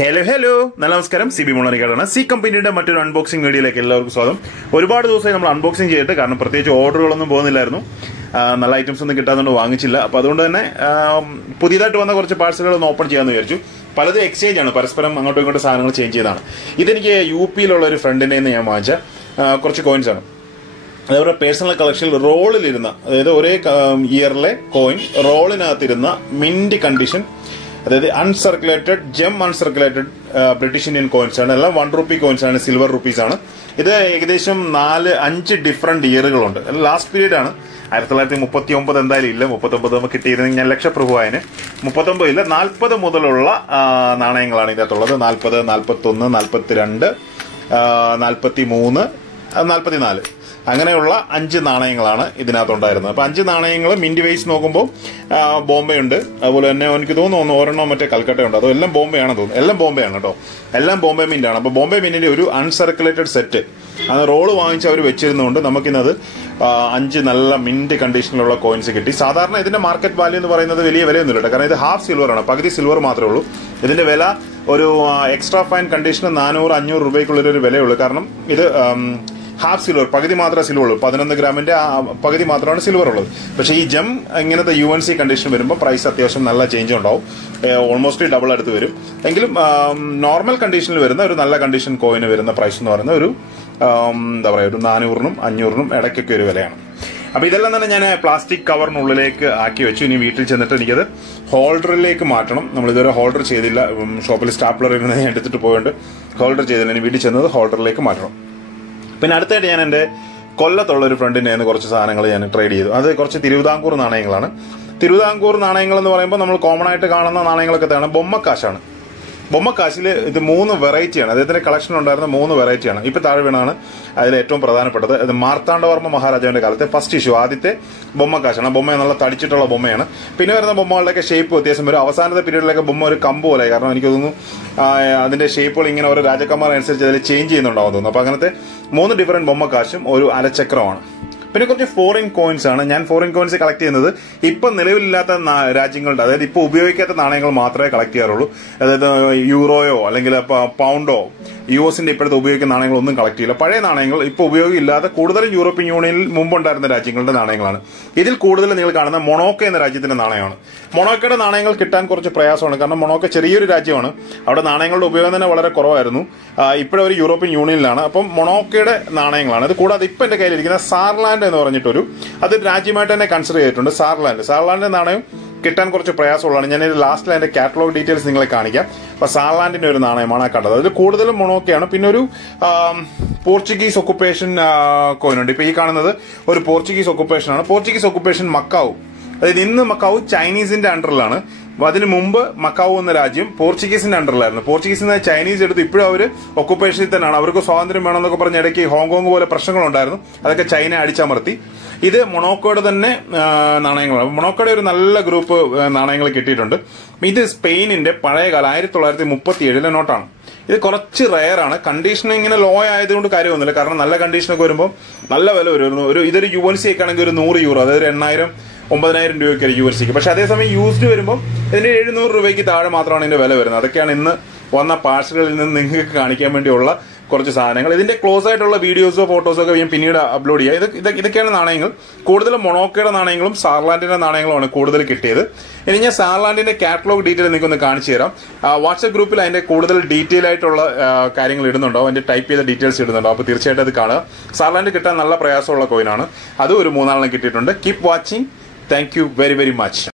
Hello നമസ്കാരം. Sibi മുളനിക്കാടാണ്. C കമ്പനിയുടെ മറ്റൊരു അൺബോക്സിംഗ് വീഡിയോയിലേക്ക് എല്ലാവർക്കും സ്വാഗതം. ഒരുപാട് ദിവസമായി നമ്മൾ അൺബോക്സിംഗ് ചെയ്തിട്ട്, കാരണം പ്രത്യേകിച്ച് ഓർഡറുകളൊന്നും പോകുന്നില്ലായിരുന്നു, നല്ല ഐറ്റംസ് ഒന്നും കിട്ടാത്തതുകൊണ്ട് വാങ്ങിച്ചില്ല. അപ്പോൾ അതുകൊണ്ട് തന്നെ പുതിയതായിട്ട് വന്ന കുറച്ച് പാഴ്സലുകൾ ഒന്ന് ഓപ്പൺ ചെയ്യാമെന്ന് വിചാരിച്ചു. പലതും എക്സ്ചേഞ്ച് ആണ്, പരസ്പരം അങ്ങോട്ടും ഇങ്ങോട്ടും സാധനങ്ങൾ ചേഞ്ച് ചെയ്തതാണ്. ഇതെനിക്ക് UP-യിലുള്ള ഒരു ഫ്രണ്ടിൻ്റെ നിന്ന് ഞാൻ വാങ്ങിച്ച കുറച്ച് കോയിൻസ് ആണ്. അതേപോലെ പേഴ്സണൽ കളക്ഷനിൽ റോളിലിരുന്ന, അതായത് ഒരേ ഇയറിലെ കോയിൻ റോളിനകത്തിരുന്ന മിന്റ് കണ്ടീഷൻ, അതായത് അൺസർക്കുലേറ്റഡ് ജെം അൺസർക്കുലേറ്റഡ് ബ്രിട്ടീഷ് ഇന്ത്യൻ കോയിൻസ് ആണ്. എല്ലാം ₹1 കോയിൻസ് ആണ്, സിൽവർ റുപ്പീസ് ആണ്. ഇത് ഏകദേശം 4-5 ഡിഫറെന്റ് ഇയറുകളുണ്ട്. ലാസ്റ്റ് പീരീഡ് ആണ്. 1939 എന്തായാലും ഇല്ല. 39 നമുക്ക് കിട്ടിയിരുന്നെങ്കിൽ ഞാൻ ലക്ഷപ്രഭുവായന്. 39 ഇല്ല, 40 മുതലുള്ള നാണയങ്ങളാണ് ഇതിനകത്തുള്ളത്. 40, 41, 42, 43, 44 അങ്ങനെയുള്ള 5 നാണയങ്ങളാണ് ഇതിനകത്തുണ്ടായിരുന്നത്. അപ്പൊ 5 നാണയങ്ങൾ മിന്റ് വൈസ് നോക്കുമ്പോൾ ബോംബെ ഉണ്ട്, അതുപോലെ തന്നെ എനിക്ക് തോന്നുന്നു ഒരെണ്ണം മറ്റേ കൽക്കട്ട ഉണ്ട്. അതെല്ലാം ബോംബെ ആണെന്ന് തോന്നുന്നു. എല്ലാം ബോംബെ ആണ് കേട്ടോ, എല്ലാം ബോംബെ മിന്റ് ആണ്. അപ്പൊ ബോംബെ മിന്റിന്റെ ഒരു അൺസർക്കുലേറ്റഡ് സെറ്റ് അത് റോള് വാങ്ങിച്ച് അവർ വെച്ചിരുന്നുകൊണ്ട് നമുക്കിന്നത് 5 നല്ല മിന്റ് കണ്ടീഷനിലുള്ള കോയിൻസ് കിട്ടി. സാധാരണ ഇതിന്റെ മാർക്കറ്റ് വാല്യൂ എന്ന് പറയുന്നത് വലിയ വിലയൊന്നുമില്ല, കാരണം ഇത് ഹാഫ് സിൽവർ ആണ്, പകുതി സിൽവർ മാത്രമേ ഉള്ളൂ. ഇതിന്റെ വില ഒരു എക്സ്ട്രാ ഫൈൻ കണ്ടീഷന് 400-500 രൂപയ്ക്കുള്ളൊരു വിലയുള്ളൂ. കാരണം ഇത് ഹാഫ് സിൽവർ, പകുതി മാത്രമേ സിൽവർ ഉള്ളൂ. 11 ഗ്രാമിന്റെ പകുതി മാത്രമാണ് സിൽവർ ഉള്ളത്. പക്ഷേ ഈ ജെം ഇങ്ങനത്തെ UNC കണ്ടീഷൻ വരുമ്പോൾ പ്രൈസ് അത്യാവശ്യം നല്ല ചേഞ്ച് ഉണ്ടാവും, ഓൾമോസ്റ്റ് ഡബിൾ അടുത്ത് വരും. എങ്കിലും നോർമൽ കണ്ടീഷനിൽ വരുന്ന ഒരു നല്ല കണ്ടീഷൻ കോയിന് വരുന്ന പ്രൈസ് എന്ന് പറയുന്നത് ഒരു എന്താ പറയുക, ഒരു 400-നും 500-നും ഇടയ്ക്കൊക്കെ ഒരു വിലയാണ്. അപ്പൊ ഇതെല്ലാം തന്നെ ഞാൻ പ്ലാസ്റ്റിക് കവറിനുള്ളിലേക്ക് ആക്കി വെച്ചു. ഇനി വീട്ടിൽ ചെന്നിട്ട് എനിക്കത് ഹോൾഡറിലേക്ക് മാറ്റണം. നമ്മളിതുവരെ ഹോൾഡർ ചെയ്തില്ല, ഷോപ്പിൽ സ്റ്റാപ്ലർ ഇരുന്ന് ഞാൻ എടുത്തിട്ട് പോയിട്ട് ഹോൾഡർ ചെയ്തില്ല. ഇനി വീട്ടിൽ ചെന്നത് ഹോൾഡറിലേക്ക് മാറ്റണം. പിന്നെ അടുത്തായിട്ട് ഞാൻ എൻ്റെ കൊല്ലത്തുള്ള ഒരു ഫ്രണ്ടിൻ്റെ നിന്ന് കുറച്ച് സാധനങ്ങൾ ഞാൻ ട്രേഡ് ചെയ്തു. അത് കുറച്ച് തിരുവിതാംകൂർ നാണയങ്ങളാണ്. തിരുവിതാംകൂർ നാണയങ്ങൾ എന്ന് പറയുമ്പോൾ നമ്മൾ കോമൺ ആയിട്ട് കാണുന്ന നാണയങ്ങളൊക്കെ തന്നെ ബൊമ്മക്കാശാണ്. ബൊമ്മക്കാശിൽ ഇത് 3 വെറൈറ്റിയാണ്. അദ്ദേഹത്തിന്റെ കളക്ഷൻ ഉണ്ടായിരുന്ന 3 വെറൈറ്റിയാണ്. ഇപ്പൊ താഴെ വീണാണ് അതിൽ ഏറ്റവും പ്രധാനപ്പെട്ടത്. അത് മാർത്താണ്ഡവർമ്മ മഹാരാജാവിന്റെ കാലത്തെ ഫസ്റ്റ് ഇഷ്യൂ, ആദ്യത്തെ ബൊമ്മക്കാശാണ്. ആ ബൊമ്മ നല്ല തടിച്ചിട്ടുള്ള ബൊമ്മയാണ്. പിന്നെ വരുന്ന ബൊമ്മകളുടെയൊക്കെ ഷേപ്പ് വ്യത്യാസം വരും. അവസാനത്തെ പീരീഡിലൊക്കെ ബൊമ്മ ഒരു കമ്പ് പോലെ, കാരണം എനിക്ക് തോന്നുന്നു അതിന്റെ ഷേപ്പുകൾ ഇങ്ങനെ ഓരോ രാജാക്കന്മാരനുസരിച്ച് അതിൽ ചേഞ്ച് ചെയ്യുന്നുണ്ടാവും തോന്നുന്നു. അപ്പൊ അങ്ങനത്തെ 3 ഡിഫറെന്റ് ബൊമ്മക്കാശും ഒരു അരച്ചക്രമാണ്. പിന്നെ കുറച്ച് ഫോറിൻ കോയിൻസ് ആണ്. ഞാൻ ഫോറിൻ കോയിൻസ് കളക്ട് ചെയ്യുന്നത് ഇപ്പൊ നിലവിലില്ലാത്ത രാജ്യങ്ങളുടെ, അതായത് ഇപ്പൊ ഉപയോഗിക്കാത്ത നാണയങ്ങൾ മാത്രമേ കളക്ട് ചെയ്യാറുള്ളൂ. അതായത് യൂറോയോ അല്ലെങ്കിൽ പൗണ്ടോ US-ന്റെ ഇപ്പോഴത്തെ ഉപയോഗിക്കുന്ന നാണയങ്ങളൊന്നും കളക്ട് ചെയ്യില്ല. പഴയ നാണയങ്ങൾ ഇപ്പോൾ ഉപയോഗമില്ലാതെ കൂടുതലും യൂറോപ്യൻ യൂണിയനിൽ മുമ്പുണ്ടായിരുന്ന രാജ്യങ്ങളുടെ നാണയങ്ങളാണ്. ഇതിൽ കൂടുതൽ നിങ്ങൾ കാണുന്ന മൊണോക്കോ എന്ന രാജ്യത്തിന്റെ നാണയമാണ്. മൊണോക്കയുടെ നാണയങ്ങൾ കിട്ടാൻ കുറച്ച് പ്രയാസമാണ്, കാരണം മൊണോക്കോ ചെറിയൊരു രാജ്യമാണ്. അവിടെ നാണയങ്ങളുടെ ഉപയോഗം തന്നെ വളരെ കുറവായിരുന്നു. ഇപ്പോഴൊരു യൂറോപ്യൻ യൂണിയനിലാണ്. അപ്പം മൊണോക്കയുടെ നാണയങ്ങളാണ്. അത് കൂടാതെ ഇപ്പം എന്റെ കയ്യിലിരിക്കുന്ന സാർലാൻഡ് എന്ന് പറഞ്ഞിട്ടൊരു, അത് രാജ്യമായിട്ട് തന്നെ കൺസിഡർ ചെയ്തിട്ടുണ്ട്. സാർലാൻഡിന്റെ നാണയം കിട്ടാൻ കുറച്ച് പ്രയാസമുള്ളതാണ്. ഞാൻ ലാസ്റ്റിൽ അതിന്റെ കാറ്റലോഗ് ഡീറ്റെയിൽസ് നിങ്ങളെ കാണിക്കാം. അപ്പൊ സാർലാൻഡിന്റെ ഒരു നാണയമാണ് കണ്ടത്. അതിൽ കൂടുതലും മൊണോക്കയാണ്. പിന്നെ ഒരു പോർച്ചുഗീസ് ഒക്കുപ്പേഷൻ കോയിനുണ്ട്. ഇപ്പൊ ഈ കാണുന്നത് ഒരു പോർച്ചുഗീസ് ഒക്കുപ്പേഷൻ ആണ്. പോർച്ചുഗീസ് ഒക്കുപ്പേഷൻ മക്കാവു, അതായത് ഇന്ന് മക്കാവു ചൈനീസിന്റെ അണ്ടറിലാണ്. അതിന് മുമ്പ് മക്കാവു എന്ന രാജ്യം പോർച്ചുഗീസിന്റെ അണ്ടറിലായിരുന്നു. പോർച്ചുഗീസിൽ നിന്ന് ചൈനീസ് എടുത്ത് ഇപ്പോഴും അവർ ഒക്കുപ്പേഷനിൽ തന്നെയാണ്. അവർക്ക് സ്വാതന്ത്ര്യം വേണമെന്നൊക്കെ പറഞ്ഞ ഇടയ്ക്ക് ഹോങ്കോങ് പോലെ പ്രശ്നങ്ങളുണ്ടായിരുന്നു, അതൊക്കെ ചൈന അടിച്ചമർത്തി. ഇത് മൊണോക്കോയുടെ തന്നെ നാണയങ്ങളാണ്. മൊണോക്കോയുടെ ഒരു നല്ല ഗ്രൂപ്പ് നാണയങ്ങൾ കിട്ടിയിട്ടുണ്ട്. ഇത് സ്പെയിനിന്റെ പഴയകാല 1937 നോട്ടാണ്. ഇത് കുറച്ച് റയർ ആണ്. കണ്ടീഷൻ ഇങ്ങനെ ലോ ആയതുകൊണ്ട് കാര്യമൊന്നുമില്ല, കാരണം നല്ല കണ്ടീഷനൊക്കെ വരുമ്പോൾ നല്ല വില വരും. ഇതൊരു UNC ഒക്കെ ആണെങ്കിൽ ഒരു €100, അതായത് 8,000-9,000 രൂപയ്ക്ക് UNCക്ക്. പക്ഷെ അതേസമയം യൂസ്ഡ് വരുമ്പോൾ ഇതിന്റെ 700 രൂപയ്ക്ക് താഴെ മാത്രമാണ് ഇതിന്റെ വില വരുന്നത്. അതൊക്കെയാണ് ഇന്ന് വന്ന പാഴ്സലുകളിൽ നിന്ന് നിങ്ങൾക്ക് കാണിക്കാൻ വേണ്ടിയുള്ള കുറച്ച് സാധനങ്ങൾ. ഇതിന്റെ ക്ലോസ് ആയിട്ടുള്ള വീഡിയോസോ ഫോട്ടോസോ ഒക്കെ ഞാൻ പിന്നീട് അപ്ലോഡ് ചെയ്യാം. ഇതൊക്കെയാണ് നാണയങ്ങൾ. കൂടുതലും മൊണോക്കയുടെ നാണയങ്ങളും സാർലാൻഡിന്റെ നാണയങ്ങളുമാണ് കൂടുതൽ കിട്ടിയത്. ഇനി ഞാൻ സാർലാൻഡിന്റെ കാറ്റലോഗ് ഡീറ്റെയിൽ നിങ്ങൾക്കൊന്ന് കാണിച്ചു തരാം. വാട്സ്ആപ്പ് ഗ്രൂപ്പിൽ അതിന്റെ കൂടുതൽ ഡീറ്റെയിൽ ആയിട്ടുള്ള കാര്യങ്ങൾ ഇടുന്നുണ്ടോ, അതിന്റെ ടൈപ്പ് ചെയ്ത ഡീറ്റെയിൽസ് ഇടുന്നുണ്ടോ. അപ്പോൾ തീർച്ചയായിട്ടും അത് കാണുക. സാർലാൻഡ് കിട്ടാൻ നല്ല പ്രയാസമുള്ള കോയിനാണ്. അതും ഒരു 3 കിട്ടിയിട്ടുണ്ട്. Keep watching. Thank you very very much.